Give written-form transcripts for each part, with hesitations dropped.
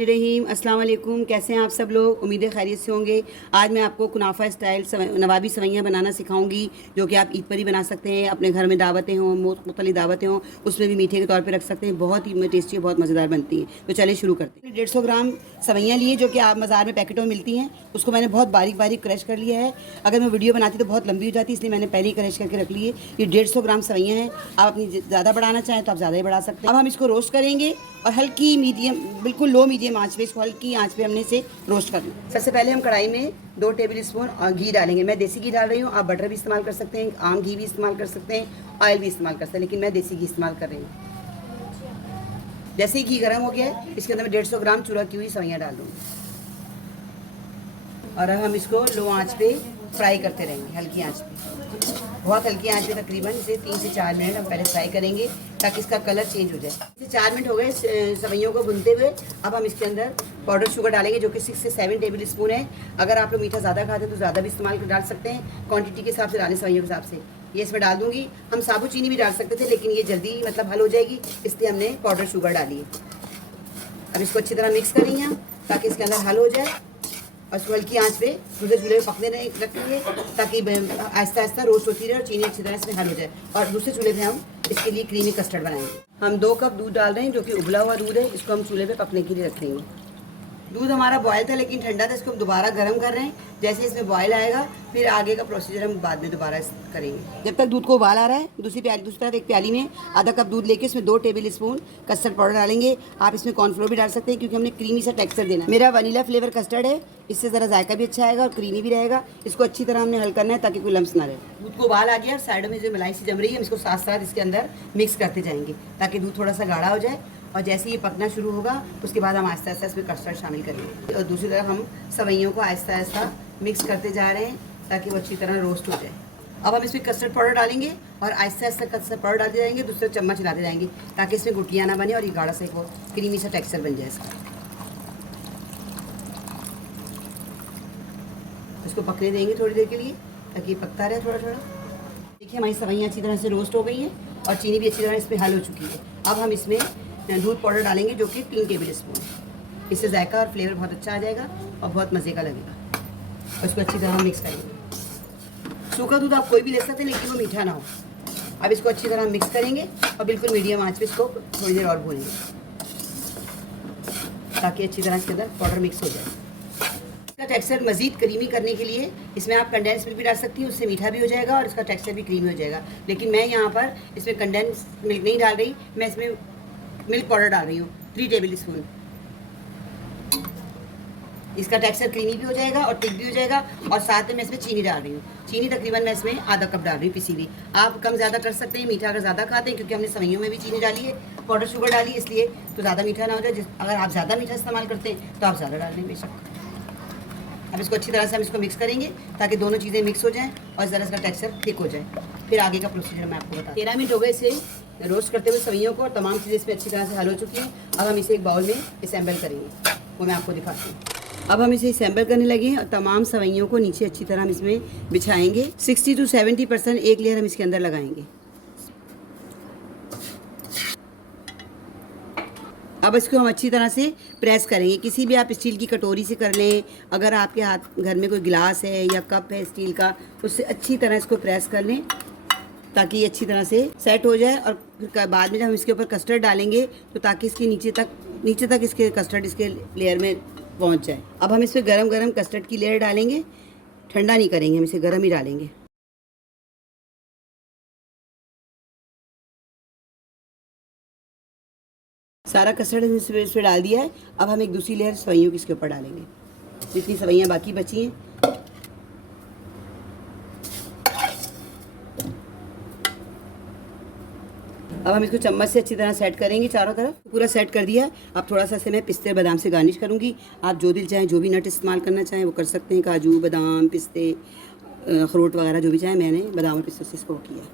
रहीम अस्सलाम वालेकुम। कैसे हैं आप सब लोग? उम्मीद है खैरियत से होंगे। आज मैं आपको कुनाफा स्टाइल नवाबी सवैयाँ बनाना सिखाऊंगी, जो कि आप ईद पर ही बना सकते हैं। अपने घर में दावतें हों, मुख्तलिफ दावतें हों, उसमें भी मीठे के तौर पे रख सकते हैं। बहुत ही टेस्टी और बहुत मज़ेदार बनती हैं। तो चलिए शुरू करते हैं। 150 ग्राम सवैयाँ लिए, जो कि आप बाज़ार में पैकेटों में मिलती हैं। उसको मैंने बहुत बारीक बारीक क्रश कर लिया है। अगर मैं वीडियो बनाती तो बहुत लंबी हो जाती, इसलिए मैंने पहले ही क्रश करके रख ली है। ये 150 ग्राम सवैयाँ हैं। आप अपनी ज़्यादा बढ़ाना चाहें तो आप ज़्यादा ही बढ़ा सकते हैं। अब हम इसको रोस्ट करेंगे और हल्की मीडियम, बिल्कुल लो मीडियम आंच पे, इसको हल्की आंच पे हमने इसे रोस्ट करना। सबसे पहले हम कढ़ाई में 2 टेबल स्पून घी डालेंगे। मैं देसी घी डाल रही हूँ, आप बटर भी इस्तेमाल कर सकते हैं, आम घी भी इस्तेमाल कर सकते हैं, ऑयल भी इस्तेमाल कर सकते हैं, लेकिन मैं देसी घी इस्तेमाल कर रही हूँ। जैसे ही घी गर्म हो गया है, इसके अंदर मैं 150 ग्राम चूरा की हुई सवैयाँ डाल दूँगी और अब हम इसको लो आंच पे फ्राई करते रहेंगे, हल्की आंच पे, बहुत हल्की आंच पे। तकरीबन इसे 3 से 4 मिनट हम पहले फ्राई करेंगे ताकि इसका कलर चेंज हो जाए। 3 से 4 मिनट हो गए सवैयों को भूनते हुए। अब हम इसके अंदर पाउडर शुगर डालेंगे, जो कि 6 से 7 टेबल स्पून है। अगर आप लोग मीठा ज़्यादा खाते हैं तो ज़्यादा भी इस्तेमाल डाल सकते हैं, क्वान्टिटी के हिसाब से डालें, सवैयों के हिसाब से। ये इसमें डाल दूँगी। हम साबुत चीनी भी डाल सकते थे, लेकिन ये जल्दी मतलब हल हो जाएगी, इसलिए हमने पाउडर शुगर डाली है। अब इसको अच्छी तरह मिक्स करेंगे हम, ताकि इसके अंदर हल हो जाए। और इसको हल्की आंच पे दूसरे चूल्हे पे पकने रखेंगे, ताकि आहिस्ता आहिस्ता रोस्ट होती रहे और चीनी अच्छी तरह इसमें हल हो जाए। और दूसरे चूल्हे पे हम इसके लिए क्रीमी कस्टर्ड बनाएंगे। हम 2 कप दूध डाल रहे हैं, जो कि उबला हुआ दूध है। इसको हम चूल्हे पे पकने के लिए रखेंगे। दूध हमारा बॉयल था लेकिन ठंडा था, इसको हम दोबारा गर्म कर रहे हैं। जैसे इसमें बॉयल आएगा, फिर आगे का प्रोसीजर हम बाद में दोबारा करेंगे। जब तक दूध को उबाल आ रहा है, दूसरी तरफ एक प्याली में आधा कप दूध लेके इसमें 2 टेबल स्पून कस्टर्ड पाउडर डालेंगे। आप इसमें कॉर्नफ्लोर भी डाल सकते हैं, क्योंकि हमने क्रीमी सा टेक्सचर देना है। मेरा वनीला फ्लेवर कस्टर्ड है, इससे ज़रा जायका भी अच्छा आएगा और क्रीमी भी रहेगा। इसको अच्छी तरह हमने हल करना है ताकि कोई लम्स ना रहे। दूध को उबाल आ गया और साइड में जो मलाई सी जम रही है, हम इसको साथ साथ इसके अंदर मिक्स करते जाएंगे, ताकि दूध थोड़ा सा गाढ़ा हो जाए। और जैसे ये पकना शुरू होगा, उसके बाद हम आहिस्ता आहिस्ता इसमें कस्टर्ड शामिल करेंगे। और दूसरी तरफ हम सवैयों को आहिस्ता आहिस्ता मिक्स करते जा रहे हैं, ताकि वो अच्छी तरह रोस्ट हो जाए। अब हम इसमें कस्टर्ड पाउडर डालेंगे और आहिस्ता आहिस्ता कस्टर्ड पाउडर डालते जाएंगे, दूसरे चम्मच हिलाते जाएंगे, ताकि इसमें गुठलियाँ ना बने और ये गाढ़ा सा वो क्रीमी सा टेक्सचर बन जाए इसका। इसको पकने देंगे थोड़ी देर के लिए, ताकि पकता रहे थोड़ा थोड़ा। देखिए हमारी सवैयाँ अच्छी तरह से रोस्ट हो गई हैं और चीनी भी अच्छी तरह इसमें हल हो चुकी है। अब हम इसमें दूध पाउडर डालेंगे, जो कि 3 टेबल स्पून। इससे जायका और फ्लेवर बहुत अच्छा आ जाएगा और बहुत मज़े का लगेगा। और इसको अच्छी तरह मिक्स करेंगे। सूखा दूध आप कोई भी ले सकते हैं, लेकिन वो मीठा ना हो। अब इसको अच्छी तरह मिक्स करेंगे और बिल्कुल मीडियम आंच पे इसको थोड़ी देर और भूनेंगे, ताकि अच्छी तरह इसके अंदर पाउडर मिक्स हो जाए। इसका टेक्सचर मज़ीद क्रीमी करने के लिए इसमें आप कंडेंस मिल्क भी डाल सकती हैं, उससे मीठा भी हो जाएगा और इसका टेक्सचर भी क्रीमी हो जाएगा। लेकिन मैं यहाँ पर इसमें कंडेंस मिल्क नहीं डाल रही, मैं इसमें मिल्क पाउडर डाल रही हूँ 3 टेबल स्पून। इसका टेक्सचर क्रीमी भी हो जाएगा और थिक भी हो जाएगा। और साथ में मैं इसमें चीनी डाल रही हूँ। चीनी तकरीबन मैं इसमें आधा कप डाल रही हूँ, पिसी हुई। आप कम ज़्यादा कर सकते हैं, मीठा अगर ज़्यादा खाते हैं, क्योंकि हमने सवैयों में भी चीनी डाली है, पाउडर शुगर डाली है, इसलिए तो ज़्यादा मीठा ना हो जाए। अगर आप ज़्यादा मीठा इस्तेमाल करते हैं तो आप ज़्यादा डाल लें बेशक। अब इसको अच्छी तरह से हम इसको मिक्स करेंगे, ताकि दोनों चीज़ें मिक्स हो जाएँ और ज़रा इसका टेक्सचर थिक हो जाए। फिर आगे का प्रोसीजर मैं आपको बता। 13 मिनट हो गए इसे रोस्ट करते हुए सवैयों को, और तमाम चीज़ें इसमें अच्छी तरह से हल हो चुकी हैं। अब हम इसे एक बाउल में असेंबल करेंगे, वो मैं आपको दिखाती हूँ। अब हम इसे असेंबल करने लगे हैं और तमाम सवैयों को नीचे अच्छी तरह हम इसमें बिछाएंगे। 60 to 70% एक लेयर हम इसके अंदर लगाएंगे। अब इसको हम अच्छी तरह से प्रेस करेंगे। किसी भी आप स्टील की कटोरी से कर लें, अगर आपके हाथ घर में कोई गिलास है या कप है स्टील का, उससे अच्छी तरह इसको प्रेस कर लें, ताकि ये अच्छी तरह से सेट हो जाए। और फिर बाद में जब हम इसके ऊपर कस्टर्ड डालेंगे, तो ताकि इसके नीचे तक इसके कस्टर्ड इसके लेयर में पहुंच जाए। अब हम इसमें गरम गरम कस्टर्ड की लेयर डालेंगे, ठंडा नहीं करेंगे, हम इसे गरम ही डालेंगे। सारा कस्टर्ड इस पे डाल दिया है। अब हम एक दूसरी लेयर सवैयों की इसके ऊपर डालेंगे, जितनी सवैयाँ बाकी बची हैं। अब हम इसको चम्मच से अच्छी तरह सेट करेंगे, चारों तरफ पूरा सेट कर दिया। अब थोड़ा सा इसे मैं पिस्ते बादाम से गार्निश करूँगी। आप जो दिल चाहें, जो भी नट इस्तेमाल करना चाहें वो कर सकते हैं, काजू बादाम पिस्ते अखरोट वगैरह जो भी चाहें। मैंने बादाम और पिस्ते से इसको किया।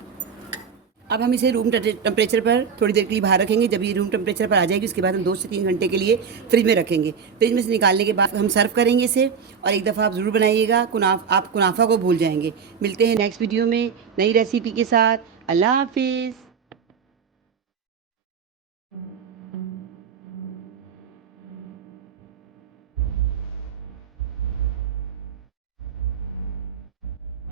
अब हम इसे रूम टेम्परेचर पर थोड़ी देर के लिए बाहर रखेंगे। जब ये रूम टेम्परेचर पर आ जाएगी, उसके बाद हम 2 से 3 घंटे के लिए फ्रिज में रखेंगे। फ्रिज में से निकालने के बाद हम सर्व करेंगे इसे। और एक दफ़ा आप ज़रूर बनाइएगा, आप कुनाफा को भूल जाएंगे। मिलते हैं नेक्स्ट वीडियो में नई रेसिपी के साथ। अल्लाह हाफिज़।